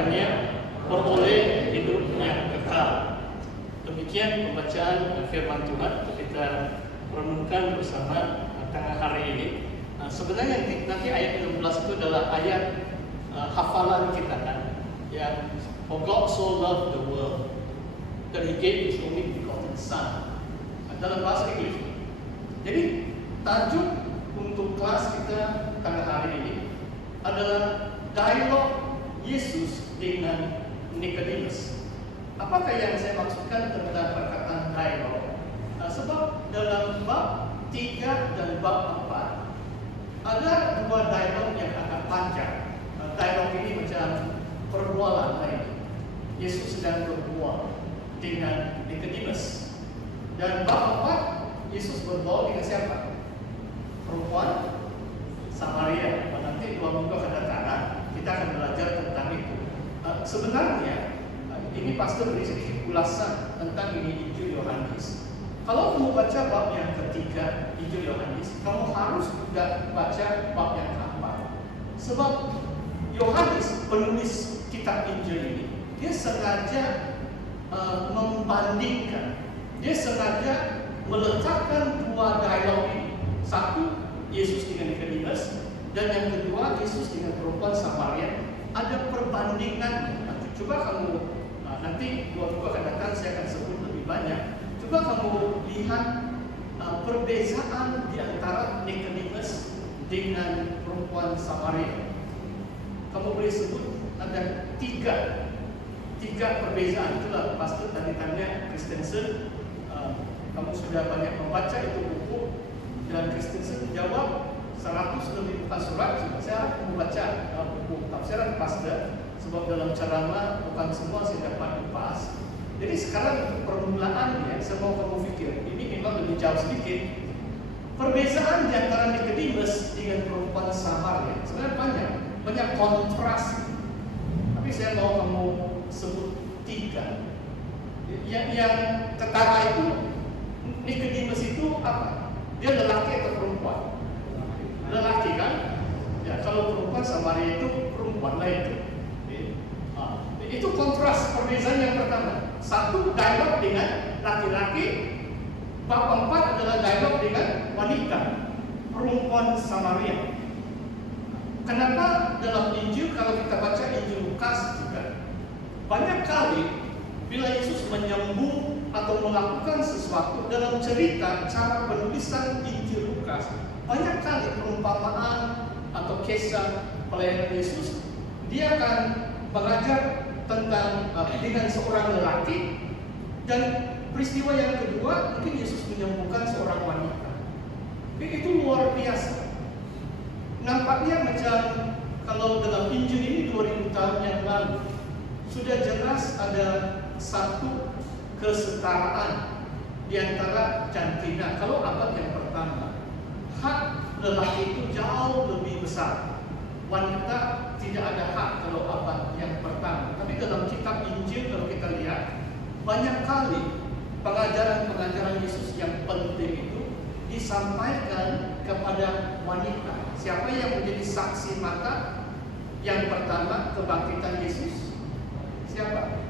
supaya beroleh hidup yang kekal. Demikian pembacaan firman Tuhan kita renungkan bersama tengah hari ini. Sebenarnya nanti ayat 16 itu adalah ayat hafalan kita kan. Ya, for God so loved the world that He gave His only begotten Son. Dalam bahasa Inggris. Jadi tajuk untuk kelas kita tengah hari ini adalah dialog Yesus dengan Nikodemus. Apakah yang saya maksudkan tentang perkataan dialog? Sebab dalam bab 3 dan bab 4 ada dua dialog yang agak panjang. Dialog ini macam perbualan lain. Yesus sedang berbual dengan Nikodemus. Dan bab 4 Yesus berbual dengan siapa? Perempuan Samaria. Nanti 2 minggu akan datang kita akan belajar tentang itu. Sebenarnya ini pastor beri sedikit ulasan tentang ini Injil Yohanes. Kalau kamu baca bab yang ketiga Injil Yohanes, kamu harus juga baca bab yang keempat. Sebab Yohanes penulis kitab Injil ini, dia sengaja membandingkan, dia sengaja meletakkan dua dialog ini. Satu, Yesus dengan Nikodemus, dan yang kedua Yesus dengan perempuan Samaria. Ada perbandingan. Coba kamu nanti 2 minggu akan datang saya akan sebut lebih banyak. Coba kamu lihat perbezaan di antara Nikodemus dengan perempuan Samaria. Kamu boleh sebut ada tiga perbezaan. Itulah pastor tadi tanya Kristensen, kamu sudah banyak membaca itu buku, dan Kristensen jawab 100 lebih bukan surat. Saya membaca buku tafsiran pastor, sebab dalam ceramah bukan semua saya dapat kupas. Jadi sekarang untuk permulaan ya, saya mau kamu pikir ini memang lebih jauh sedikit. Perbezaan di antara Nikodemus dengan perempuan Samaria sebenarnya banyak kontras. Tapi saya mau kamu sebut 3. Yang ketara itu, Nikodemus itu apa? Dia lelaki atau perempuan? Lelaki kan? Ya, kalau perempuan Samaria itu perempuan lain. Itu kontras perbezaan yang pertama. Satu dialog dengan laki-laki, bab 4 adalah dialog dengan wanita, perempuan Samaria. Kenapa dalam Injil kalau kita baca Injil Lukas juga banyak kali bila Yesus menyambung atau melakukan sesuatu dalam cerita cara penulisan Injil Lukas, banyak kali perumpamaan atau kisah pelayanan Yesus, dia akan mengajar tentang dengan seorang lelaki, dan peristiwa yang kedua mungkin Yesus menyembuhkan seorang wanita. Itu luar biasa. Nampaknya macam kalau dalam Injil ini 2000 tahun yang lalu sudah jelas ada satu kesetaraan di antara jantina. Kalau abad yang pertama, hak lelaki itu jauh lebih besar. Wanita tidak ada hak kalau abad yang pertama. Tapi dalam kitab Injil kalau kita lihat, banyak kali pengajaran-pengajaran Yesus yang penting itu disampaikan kepada wanita. Siapa yang menjadi saksi mata yang pertama kebangkitan Yesus? Siapa?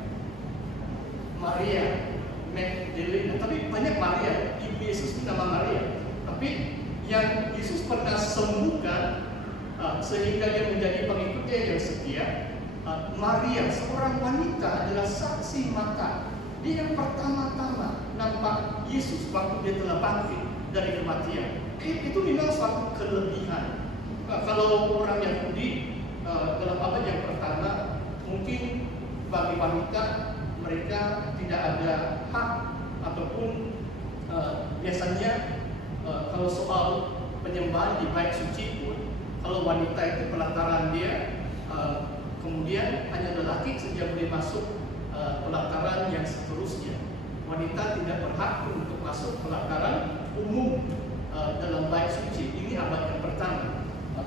Maria Magdalena. Tapi banyak Maria, ibu Yesus itu nama Maria. Tapi yang Yesus pernah sembuhkan sehingga dia menjadi pengikutnya yang setia, Maria, seorang wanita, adalah saksi mata. Dia yang pertama-tama nampak Yesus waktu dia telah bangkit dari kematian. Itu memang suatu kelebihan. Kalau orang Yahudi dalam abad yang pertama, mungkin bagi wanita mereka tidak ada hak, ataupun biasanya kalau soal penyembahan di bait suci pun, kalau wanita itu pelataran dia, kemudian hanya lelaki saja boleh masuk pelataran yang seterusnya. Wanita tidak berhak untuk masuk pelataran umum dalam bait suci. Ini abad yang pertama.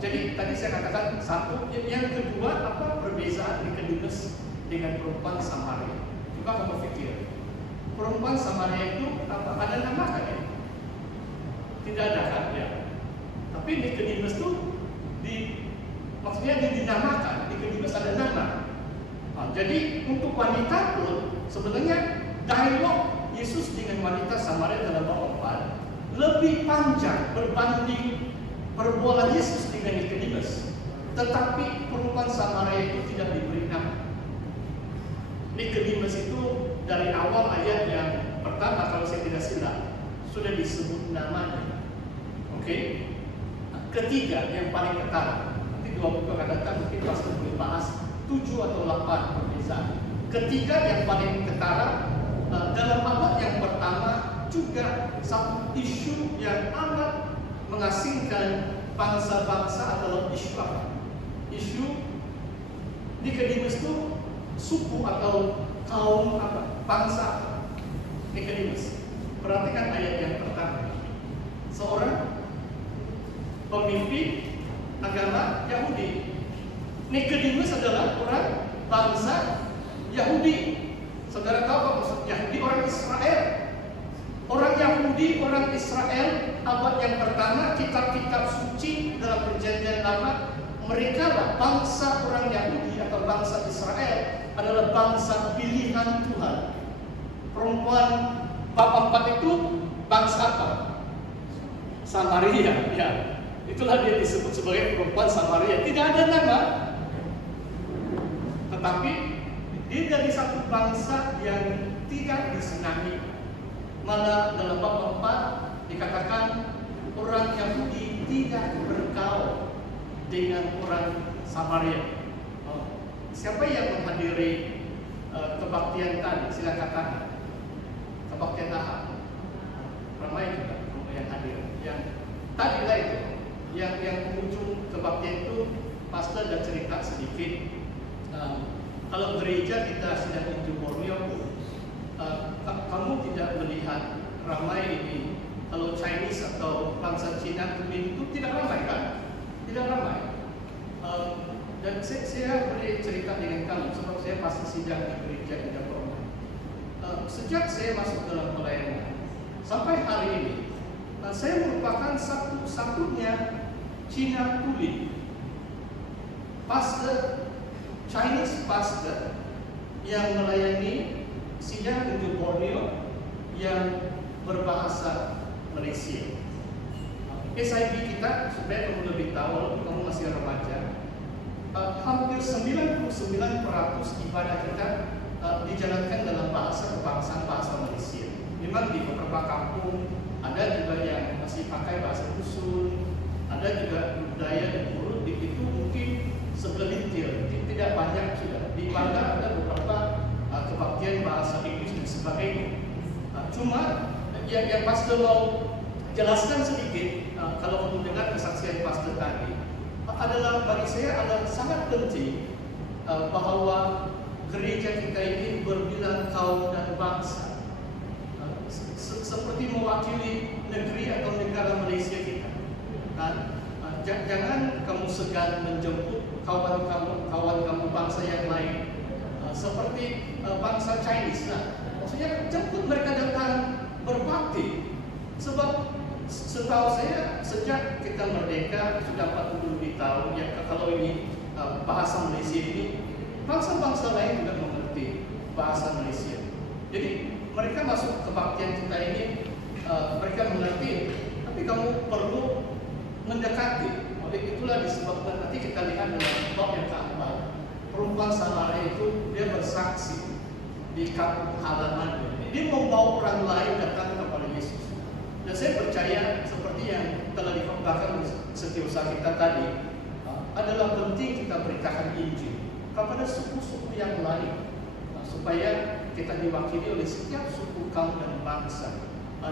Jadi tadi saya katakan satu. Yang kedua, apa perbezaan Nikodemus dengan perempuan Samaria? Coba kamu pikir, perempuan Samaria itu apa? Ada nama kan ya? Tidak ada kan ya? Tapi Nikodemus itu maksudnya dia dinamakan. Nikodemus ada nama. Jadi untuk wanita pun sebenarnya dialog Yesus dengan wanita Samaria dalam bab 4 lebih panjang berbanding perbualan Yesus dengan Nikodemus. Tetapi perempuan Samaria itu tidak diberi nama. Nikodemus itu dari awal ayat yang pertama kalau saya tidak silap sudah disebut namanya. Oke. Ketiga yang paling ketara. Nanti 2 buku akan datang mungkin pastor boleh bahas 7 atau 8 perbedaan. Ketiga yang paling ketara dalam abad yang pertama juga satu isu yang amat mengasingkan bangsa-bangsa adalah isu apa? Isu Nikodemus itu suku atau kaum apa? Bangsa Nikodemus. Perhatikan ayat yang pertama. Seorang pemimpin agama Yahudi. Nikodemus adalah orang bangsa Yahudi. Saudara tahu apa maksud Yahudi? Orang Israel. Orang Yahudi, orang Israel abad yang pertama, kitab-kitab suci dalam perjanjian lama, mereka lah bangsa orang Yahudi atau bangsa Israel adalah bangsa pilihan Tuhan. Perempuan bab 4 itu bangsa apa? Samaria, ya. Itulah dia disebut sebagai perempuan Samaria. Tidak ada nama, tetapi dia dari satu bangsa yang tidak disenangi. Malah dalam bab 4 dikatakan orang Yahudi tidak bergaul dengan orang Samaria. Siapa yang menghadiri kebaktian tadi? Silakan katakan. Kebaktian Ahad. Ramai juga yang hadir. Yang tadi lah itu. Yang pengunjung kebaktian itu pastor dan cerita sedikit. Kalau gereja kita sedang di Borneo, kamu tidak melihat ramai ini. Kalau Chinese atau bangsa Cina itu tidak ramai kan? Tidak ramai. Dan saya boleh cerita dengan kamu sebab saya pasti sidang di gereja di Borneo. Sejak saya masuk dalam pelayanan sampai hari ini, saya merupakan satu-satunya Cina tuli pastor, Chinese pastor yang melayani sidang di Borneo yang berbahasa Malaysia. SIB kita, supaya kamu lebih tahu, walaupun kamu masih remaja, hampir 99% ibadah kita dijalankan dalam bahasa kebangsaan bahasa Malaysia. Memang di beberapa kampung ada juga yang masih pakai bahasa Dusun, ada juga budaya dan mulut itu mungkin segelintir, tidak banyak sudah. Di Banda ada beberapa kebaktian bahasa Inggris dan sebagainya. Cuma yang pastor mau jelaskan sedikit, kalau kamu dengar kesaksian pastor tadi, adalah bagi saya adalah sangat penting bahwa gereja kita ini berbilang kaum dan bangsa, seperti mewakili negeri atau negara Malaysia kita. Kan? Jangan kamu segan menjemput kawan kamu bangsa yang lain, seperti bangsa Chinese. Nah, maksudnya jemput mereka datang berbakti, sebab setahu saya sejak kita merdeka sudah 40 lebih tahun ya, kalau ini bahasa Malaysia ini, bangsa-bangsa lain juga mengerti bahasa Malaysia. Jadi mereka masuk kebaktian kita ini, mereka mengerti, tapi kamu perlu mendekati. Oleh itulah disebabkan nanti kita lihat dalam bab yang keempat, perempuan Samaria itu dia bersaksi di kampung halaman. Dia membawa orang lain datang kepada Yesus. Dan saya percaya seperti yang telah dikatakan oleh setiausaha kita tadi, adalah penting kita beritakan Injil kepada suku-suku yang lain, supaya kita diwakili oleh setiap suku, kaum dan bangsa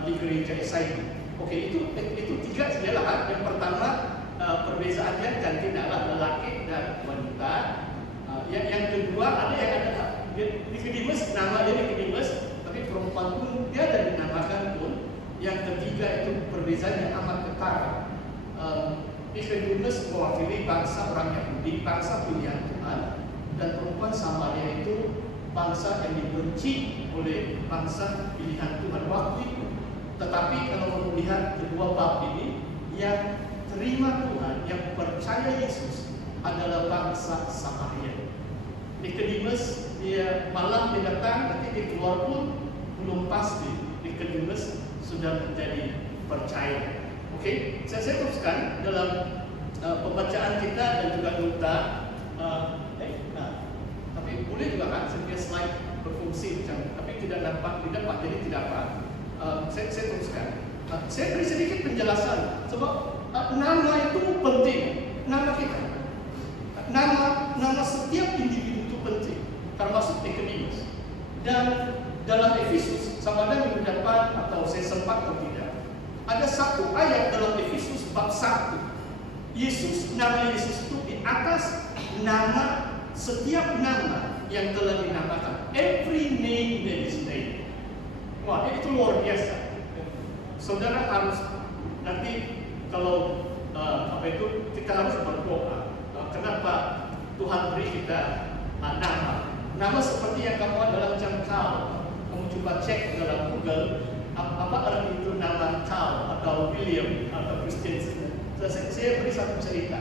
di gereja SIB. Oke, itu tiga sajalah. Yang pertama, perbezaannya dan tidaklah lelaki dan wanita. Yang kedua, ada yang ada Nikodemus, nama dia Nikodemus, tapi perempuan pun dia ada dinamakan pun. Yang ketiga itu perbedaan yang amat ketara. Nikodemus mewakili bangsa orang Yahudi, bangsa pilihan Tuhan, dan perempuan Samaria itu bangsa yang dibenci oleh bangsa pilihan Tuhan waktu itu. Tetapi kalau melihat kedua bab ini, yang terima Tuhan, yang percaya Yesus adalah bangsa Samaria. Nikodemus dia malam dia datang, nanti dia keluar pun belum pasti Nikodemus sudah menjadi percaya. Oke, saya teruskan dalam pembacaan kita dan juga nota. Tapi boleh juga kan setiap slide berfungsi macam, tapi tidak dapat, jadi tidak apa. Saya teruskan. Saya beri sedikit penjelasan sebab nama itu penting. Nama kita, nama setiap individu itu penting, termasuk Nikodemus. Dan dalam Efesus, sama ada minggu depan atau saya sempat atau tidak, ada satu ayat dalam Efesus bab 1. Nama Yesus itu di atas nama, setiap nama yang telah dinamakan. Every name that is named. Wah, itu luar biasa. Saudara harus nanti kalau kita harus berdoa. Kenapa Tuhan beri kita nama seperti yang kamu adalah macam kau. Kamu coba cek dalam Google apa arti itu nama Carl atau William atau Christian. Saya beri satu cerita.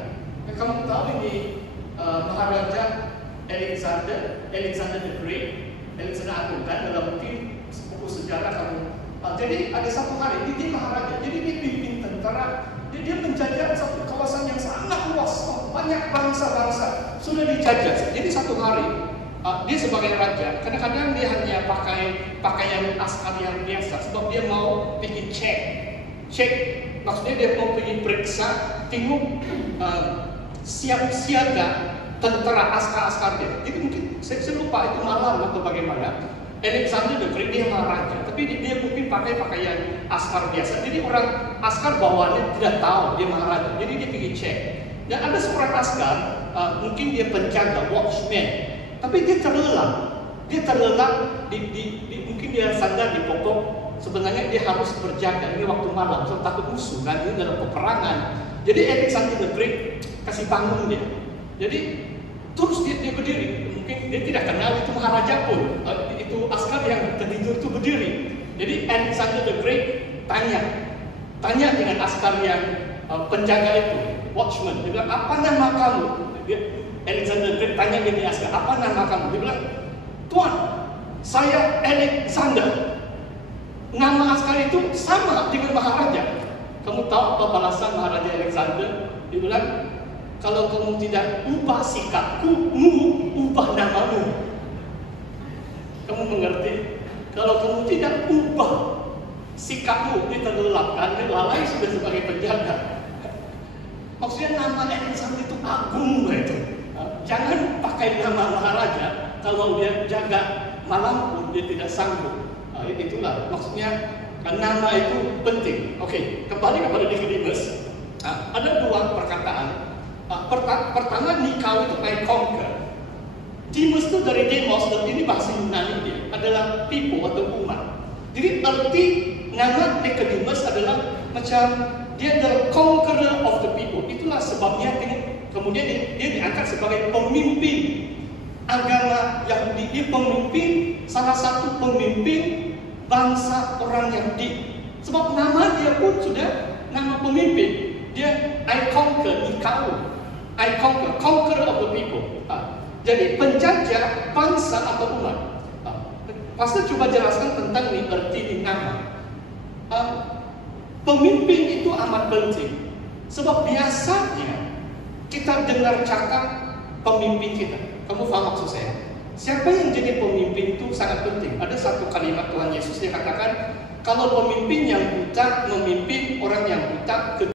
Kamu tahu ini Maharaja Alexander the Great, Alexander Agung kan, dalam mungkin buku sejarah kamu. Jadi ada satu hari dia Maharaja, jadi dia pimpin tentara, dia menjajah satu kawasan yang sangat luas, banyak bangsa-bangsa sudah dijajah. Jadi satu hari dia sebagai raja, kadang-kadang dia hanya pakai pakaian askar yang biasa sebab dia mau pergi cek, maksudnya dia mau pergi periksa, tengok siap siaga tentara askar dia. Jadi mungkin saya lupa itu malam atau bagaimana. Alexander the Great dia maharaja, tapi dia mungkin pakai pakaian askar biasa. Jadi orang askar bawaannya tidak tahu dia maharaja. Jadi dia pergi cek. Dan ada seorang askar, mungkin dia penjaga, watchman. Tapi dia terlelap, mungkin dia sandar di pokok. Sebenarnya dia harus berjaga, ini waktu malam, so takut musuh kan, ini dalam peperangan. Jadi Alexander the Great kasih bangun dia. Jadi terus dia berdiri, mungkin dia tidak kenal itu maharaja pun, itu askar yang tertidur itu berdiri. Jadi Alexander the Great tanya dengan askar yang penjaga itu, watchman. Dia bilang, apa nama kamu? Alexander Great tanya dia askar, apa nama kamu? Dia bilang, Tuan, saya Alexander. Nama askar itu sama dengan maharaja. Kamu tahu apa balasan maharaja Alexander? Dia bilang, kalau kamu tidak ubah sikapmu, ubah namamu. Kamu mengerti? Kalau kamu tidak ubah sikapmu, dia terlelapkan, dia lalai sudah sebagai penjaga. Maksudnya nama Alexander itu agung itu. Jangan pakai nama maharaja kalau dia jaga malam pun dia tidak sanggup. Itulah maksudnya nama itu penting. Oke, kembali kepada Nikodemus. Ada dua perkataan. Pertama, Nikau itu I conquer. Demos itu dari demos, dan ini bahasa Yunani dia adalah people atau umat. Jadi arti nama Nikodemus adalah macam dia adalah conqueror of the people. Itulah sebabnya kemudian dia diangkat sebagai pemimpin agama Yahudi. Dia pemimpin, salah satu pemimpin bangsa orang Yahudi. Sebab nama dia pun sudah nama pemimpin. Dia I conquer, Nikau. I conquer, conqueror of the people. Jadi penjajah bangsa atau umat. Pastor coba jelaskan tentang ini arti nama. Pemimpin itu amat penting. Sebab biasanya kita dengar cakap pemimpin kita. Kamu paham maksud saya? Siapa yang jadi pemimpin itu sangat penting. Ada satu kalimat Tuhan Yesus, dia katakan, kalau pemimpin yang buta memimpin orang yang buta ke